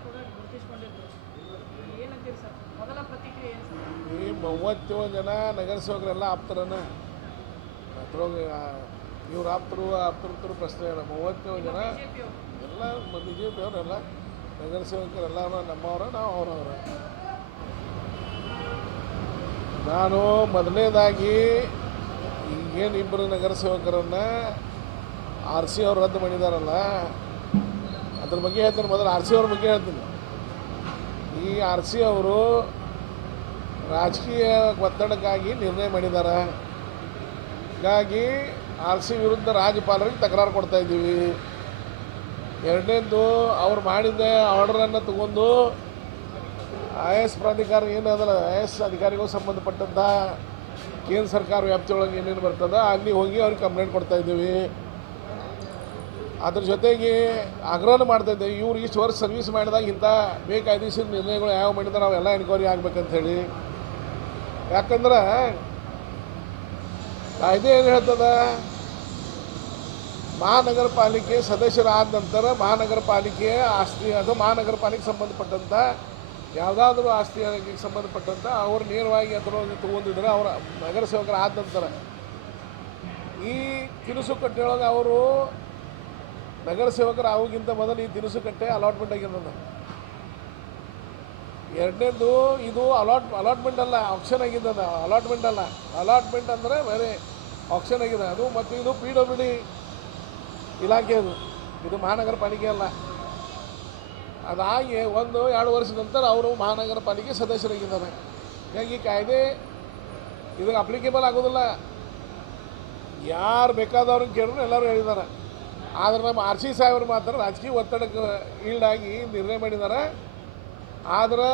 ಕೂಡ ಗುರುತಿಸ್ಕೊಂಡಿದ್ರು ಏನಂತೀರಿ ಸರ್ ಮೊದಲ ಪ್ರತಿಕ್ರಿಯೆ ಏನು ಸರ್ ಈ ಮೂವತ್ತೇಳು ಜನ ನಗರಸೇವಕರೆಲ್ಲ ಆಪ್ತರನ ಅದ್ರೊಳಗೆ ಇವ್ರು ಆಪ್ತರು ಆಪ್ತರು ಪ್ರಶ್ನೆ ಇಲ್ಲ. ಮೂವತ್ತೇಳು ಜನ ಎಲ್ಲ ಬಿ ಜೆ ಪಿ ಅವರೆಲ್ಲ ನಗರಸೇವಕರೆಲ್ಲ ನಮ್ಮವ್ರ ನಾವು ಅವ್ರವ್ರ. ನಾನು ಮೊದಲನೇದಾಗಿ ಈಗೇನು ಇಬ್ಬರು ನಗರಸೇವಕರನ್ನು ಆರ್ ಸಿ ಅವ್ರು ರದ್ದು ಮಾಡಿದಾರಲ್ಲ ಅದ್ರ ಬಗ್ಗೆ ಹೇಳ್ತೀನಿ, ಮೊದಲು ಆರ್ ಸಿ ಅವ್ರ ಬಗ್ಗೆ ಹೇಳ್ತೀನಿ. ಈ ಆರ್ ಸಿ ಅವರು ರಾಜಕೀಯ ಒತ್ತಡಕ್ಕಾಗಿ ನಿರ್ಣಯ ಮಾಡಿದ್ದಾರೆ. ಹೀಗಾಗಿ ಆರ್ ಸಿ ವಿರುದ್ಧ ರಾಜ್ಯಪಾಲರಿಗೆ ತಕರಾರು ಕೊಡ್ತಾ ಇದ್ದೀವಿ. ಎರಡನೇದ್ದು ಅವ್ರು ಮಾಡಿದ ಆರ್ಡರನ್ನು ತಗೊಂಡು ಐ ಎಸ್ ಪ್ರಾಧಿಕಾರ ಏನದಲ್ಲ ಐ ಎಸ್ ಅಧಿಕಾರಿಗಳು ಸಂಬಂಧಪಟ್ಟಂಥ ಕೇಂದ್ರ ಸರ್ಕಾರ ವ್ಯಾಪ್ತಿಯೊಳಗೆ ಏನೇನು ಬರ್ತದೆ ಅಲ್ಲಿ ಹೋಗಿ ಅವ್ರಿಗೆ ಕಂಪ್ಲೇಂಟ್ ಕೊಡ್ತಾ ಇದ್ದೀವಿ. ಅದ್ರ ಜೊತೆಗೆ ಆಗ್ರಹ ಮಾಡ್ತಾ ಇದ್ದೇವೆ ಇವ್ರು ಇಷ್ಟು ವರ್ಷ ಸರ್ವಿಸ್ ಮಾಡಿದಾಗ ಇಂಥ ಬೇಕಾಯ್ದಿಸಿದ ನಿರ್ಣಯಗಳು ಯಾವ ಮಾಡಿದ್ರೆ ನಾವೆಲ್ಲ ಎನ್ಕ್ವೈರಿ ಆಗ್ಬೇಕಂತ ಹೇಳಿ. ಯಾಕಂದ್ರೆ ಕಾಯ್ದೆ ಏನು ಹೇಳ್ತದ? ಮಹಾನಗರ ಪಾಲಿಕೆ ಸದಸ್ಯರಾದ ನಂತರ ಮಹಾನಗರ ಪಾಲಿಕೆಯ ಆಸ್ತಿ, ಅದು ಮಹಾನಗರ ಪಾಲಿಕೆ ಸಂಬಂಧಪಟ್ಟಂಥ ಯಾವುದಾದ್ರೂ ಆಸ್ತಿಗೆ ಸಂಬಂಧಪಟ್ಟಂಥ ಅವರು ನೇರವಾಗಿ ಅದರೊಳಗೆ ತೊಗೊಂಡಿದ್ರೆ ಅವರ ನಗರ ಸೇವಕರು ಆದ ನಂತರ. ಈ ತಿನಿಸು ಕಟ್ಟೆಯೊಳಗೆ ಅವರು ನಗರ ಸೇವಕರು ಆಗೋಕ್ಕಿಂತ ಮೊದಲು ಈ ದಿನಸು ಕಟ್ಟೆ ಅಲಾಟ್ಮೆಂಟ್ ಆಗಿರ್ತದೆ ಎರಡನೇದು ಇದು ಅಲಾಟ್ ಅಲಾಟ್ಮೆಂಟ್ ಅಲ್ಲ ಆಪ್ಷನ್ ಆಗಿದ್ದದ ಅಲಾಟ್ಮೆಂಟ್ ಅಲ್ಲ. ಅಲಾಟ್ಮೆಂಟ್ ಅಂದರೆ ಬೇರೆ ಆಪ್ಷನ್ ಆಗಿದೆ ಅದು, ಮತ್ತು ಇದು ಪಿ ಡಬ್ಲ್ಯೂ ಡಿ ಇಲಾಖೆ ಅದು. ಇದು ಮಹಾನಗರ ಪಾಲಿಕೆ ಅಲ್ಲ. ಅದಾಗಿ ಒಂದು ಎರಡು ವರ್ಷದ ನಂತರ ಅವರು ಮಹಾನಗರ ಪಾಲಿಕೆ ಸದಸ್ಯರಾಗಿದ್ದಾರೆ. ಹೀಗಾಗಿ ಕಾಯ್ದೆ ಇದಕ್ಕೆ ಅಪ್ಲಿಕೇಬಲ್ ಆಗೋದಿಲ್ಲ. ಯಾರು ಬೇಕಾದವ್ರನ್ನ ಕೇಳಿದ್ರು ಎಲ್ಲರೂ ಹೇಳಿದ್ದಾರೆ. ಆದರೆ ನಮ್ಮ ಆರ್ ಸಿ ಸಾಹೇಬ್ರು ಮಾತ್ರ ರಾಜಕೀಯ ಒತ್ತಡಕ್ಕೆ ಈಡಾಗಿ ನಿರ್ಣಯ ಮಾಡಿದ್ದಾರೆ. ಆದ್ರೆ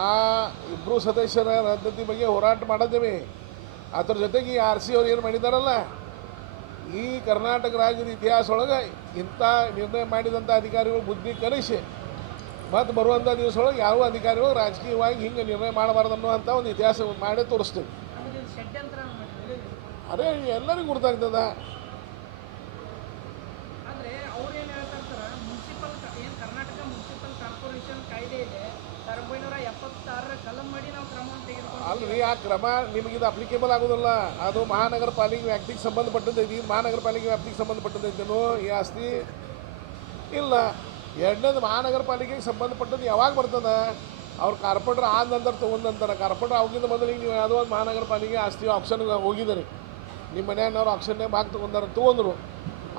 ಆ- ಇಬ್ಬರು ಸದಸ್ಯರ ರದ್ದತಿ ಬಗ್ಗೆ ಹೋರಾಟ ಮಾಡಿದ್ದೇವೆ. ಅದ್ರ ಜೊತೆಗೆ ಈ ಆರ್ ಸಿ ಅವ್ರು ಏನು ಮಾಡಿದಾರಲ್ಲ ಈ ಕರ್ನಾಟಕ ರಾಜ್ಯದ ಇತಿಹಾಸ ಒಳಗೆ ಇಂಥ ನಿರ್ಣಯ ಮಾಡಿದಂಥ ಅಧಿಕಾರಿಗಳು ಬುದ್ಧಿ ಕಲಿಸಿ ಮತ್ತು ಬರುವಂಥ ದಿವಸ ಒಳಗೆ ಯಾವ ಅಧಿಕಾರಿಗಳು ರಾಜಕೀಯವಾಗಿ ಹಿಂಗೆ ನಿರ್ಣಯ ಮಾಡಬಾರ್ದು ಅನ್ನುವಂಥ ಒಂದು ಇತಿಹಾಸ ಮಾಡೇ ತೋರಿಸ್ತೀವಿ. ಅದೇ ಎಲ್ಲರಿಗೂ ಗೊತ್ತಾಗ್ತದ ಆದರೆ ಅವ್ರು ಏನು ಹೇಳ್ತಾರೆ ಸರ್ ಮುನ್ಸಿಪಲ್ ಏನು ಕರ್ನಾಟಕ ಮುನ್ಸಿಪಲ್ ಕಾರ್ಪೊರೇಷನ್ ಕಾಯ್ದೆ ಇದೆ ಸಾವಿರದ ಒಂಬೈನೂರ ಎಪ್ಪತ್ತಾರರ ಕಲಂ ಮಾಡಿ ನಾವು ಕ್ರಮವನ್ನು ತೆಗೆದುಕೊಂಡು ಅಲ್ರಿ ಆ ಕ್ರಮ ನಿಮಗಿದು ಅಪ್ಲಿಕೇಬಲ್ ಆಗೋದಿಲ್ಲ. ಅದು ಮಹಾನಗರ ಪಾಲಿಕೆ ವ್ಯಾಪ್ತಿಗೆ ಸಂಬಂಧಪಟ್ಟದ್ದೈತಿ ಇದು ಮಹಾನಗರ ಪಾಲಿಕೆ ವ್ಯಾಪ್ತಿಗೆ ಸಂಬಂಧಪಟ್ಟದೈತೇನೋ ಈ ಆಸ್ತಿ ಇಲ್ಲ. ಎರಡನೇದು ಮಹಾನಗರ ಪಾಲಿಕೆಗೆ ಸಂಬಂಧಪಟ್ಟದ್ದು ಯಾವಾಗ ಬರ್ತದೆ? ಅವ್ರು ಕಾರ್ಪೊರೇಟರ್ ಆದ ನಂತರ ತೊಗೊಂಡಂತಾರೆ ಕಾರ್ಪೊರೇಟರ್ ಅವಾಗಿಂದ ಮೊದಲಿಗೆ ನೀವು ಯಾವುದೋ ಒಂದು ಮಹಾನಗರ ಪಾಲಿಕೆ ಆಸ್ತಿ ಆಪ್ಷನ್ಗೆ ಹೋಗಿದ್ದೀರಿ ನಿಮ್ಮ ಮನೆಯವ್ರು ಆಪ್ಷನ್ನೇ ಭಾಗ ತೊಗೊಂಡಾರ ತೊಗೊಂಡ್ರು.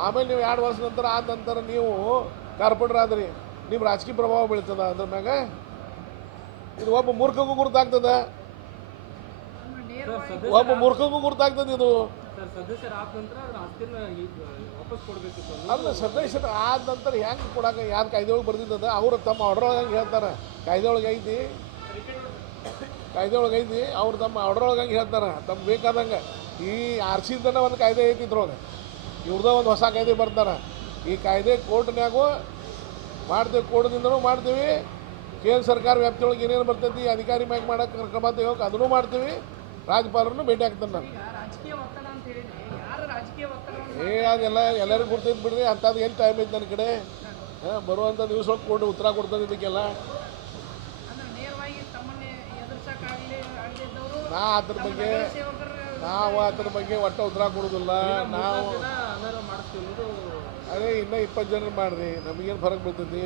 ಆಮೇಲೆ ನೀವು ಎರಡು ವರ್ಷ ನಂತರ ಆದ ನಂತರ ನೀವು ಕಾರ್ಪೊರೇಟರ್ ಆದ್ರಿ. ನಿಮ್ಮ ರಾಜಕೀಯ ಪ್ರಭಾವ ಬೀಳ್ತದ ಅದ್ರ ಮ್ಯಾಗ? ಇದು ಒಬ್ಬ ಮೂರ್ಖಗೂ ಗುರುತಾಗ್ತದೆ. ಒಬ್ಬ ಮೂರ್ಖಗೂ ಗುರ್ತಾಗ್ತದೆ ಇದು. ಸರ್ ಸದಸ್ಯರ ಆದ ನಂತರ ಅದ್ರ ಆಸ್ತಿನ ವಾಪಸ್ ಕೊಡಬೇಕಿತ್ತು ಅನ್ನೋದು ಅಲ್ಲ ಸದಸ್ಯರ ಆದ ನಂತರ ಹೆಂಗೆ ಕೊಡಾಕ ಯಾರು ಕಾಯ್ದೆ ಒಳಗೆ ಬರ್ದಿದ್ದದ? ಅವರು ತಮ್ಮ ಆರ್ಡರ್ ಒಳಗೆ ಹೇಳ್ತಾರೆ. ಕಾಯ್ದೆ ಒಳಗೆ ಐತಿ. ಕಾಯ್ದೆ ಒಳಗೆ ಐತಿ. ಅವ್ರು ತಮ್ಮ ಆರ್ಡರ್ ಒಳಗೆ ಹೇಳ್ತಾರೆ. ತಮ್ಗೆ ಬೇಕಾದಂಗೆ. ಈ ಆರ್ ಸಿದನ ಒಂದು ಕಾಯ್ದೆ ಐತಿ ಇದ್ರೊಳಗೆ. ಇವ್ರದ್ದು ಒಂದು ಹೊಸ ಕಾಯ್ದೆ ಬರ್ತಾರೆ. ಈ ಕಾಯ್ದೆ ಕೋರ್ಟ್ನ್ಯಾಗೂ ಮಾಡ್ತೀವಿ ಕೋರ್ಟ್ದಿಂದನೂ ಮಾಡ್ತೀವಿ. ಕೇಂದ್ರ ಸರ್ಕಾರ ವ್ಯಾಪ್ತಿಯೊಳಗೆ ಏನೇನು ಬರ್ತೈತಿ ಅಧಿಕಾರಿ ಮ್ಯಾಗ ಮಾಡಕ್ಕೆ ಕ್ರಮ ತೆಗೋಕೆ ಅದನ್ನು ಮಾಡ್ತೀವಿ. ರಾಜ್ಯಪಾಲರನ್ನು ಭೇಟಿ ಆಗ್ತಾನೆ ನಾನು. ಏ ಅದೆಲ್ಲ ಎಲ್ಲರಿಗೂ ಗುರ್ತೈತೆ ಬಿಡ್ರಿ ಅಂಥದ್ದು ಏನು ಟೈಮ್ ಐತೆ ನನ್ನ ಕಡೆ? ಹಾಂ ಬರುವಂಥ ದಿವಸ ಕೊಟ್ಟು ಉತ್ತರ ಕೊಡ್ತದೆ ಇದಕ್ಕೆಲ್ಲ. ನಾ ಅದ್ರ ಬಗ್ಗೆ ನಾವು ಅದ್ರ ಬಗ್ಗೆ ಒಟ್ಟು ಉತ್ತರ ಕೊಡೋದಿಲ್ಲ. ನಾವು ಅದೇ ಇನ್ನೂ ಇಪ್ಪತ್ತು ಜನ ಮಾಡ್ರಿ ನಮಗೇನು ಫರಕ್ ಬೀಳ್ತೈತಿ?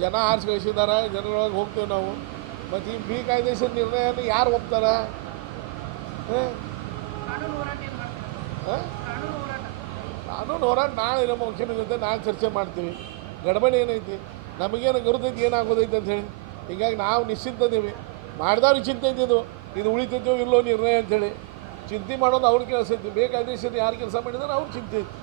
ಜನ ಆರಿಸಿ ಕಳಿಸಿದಾರ ಜನರೊಳಗೆ ಹೋಗ್ತೇವೆ ನಾವು. ಮತ್ತು ಈ ಬಿ ಕಾಯ್ದೆಸಿದ ನಿರ್ಣಯನ ಯಾರು ಒಪ್ತಾರ? ಕಾನೂನು ಹೋರಾಟ ನಾಳೆ ನಮ್ಮ ಮುಖ್ಯಮಂತ್ರಿ ಜೊತೆ ನಾಳೆ ಚರ್ಚೆ ಮಾಡ್ತೀವಿ. ಗಡಬಡಿ ಏನೈತಿ? ನಮಗೇನು ಗುರುತೈತಿ, ಏನಾಗೋದೈತಿ ಅಂತ ಹೇಳಿ. ಹೀಗಾಗಿ ನಾವು ನಿಶ್ಚಿಂತದೀವಿ ಮಾಡಿದವ್ರಿಗೆ ಚಿಂತೆ ಇದ್ದಿದ್ದು ಇದು. ಉಳಿತೈತೋ ಇಲ್ಲೋ ನಿರ್ಣಯ ಅಂಥೇಳಿ ಚಿಂತೆ ಮಾಡೋದು ಅವ್ರ ಕೆಲಸ ಐತಿ. ಬೇಕಾದೇಶದ ಯಾರು ಕೆಲಸ ಮಾಡಿದ್ರೆ ಅವ್ರ ಚಿಂತೆ ಐತಿ.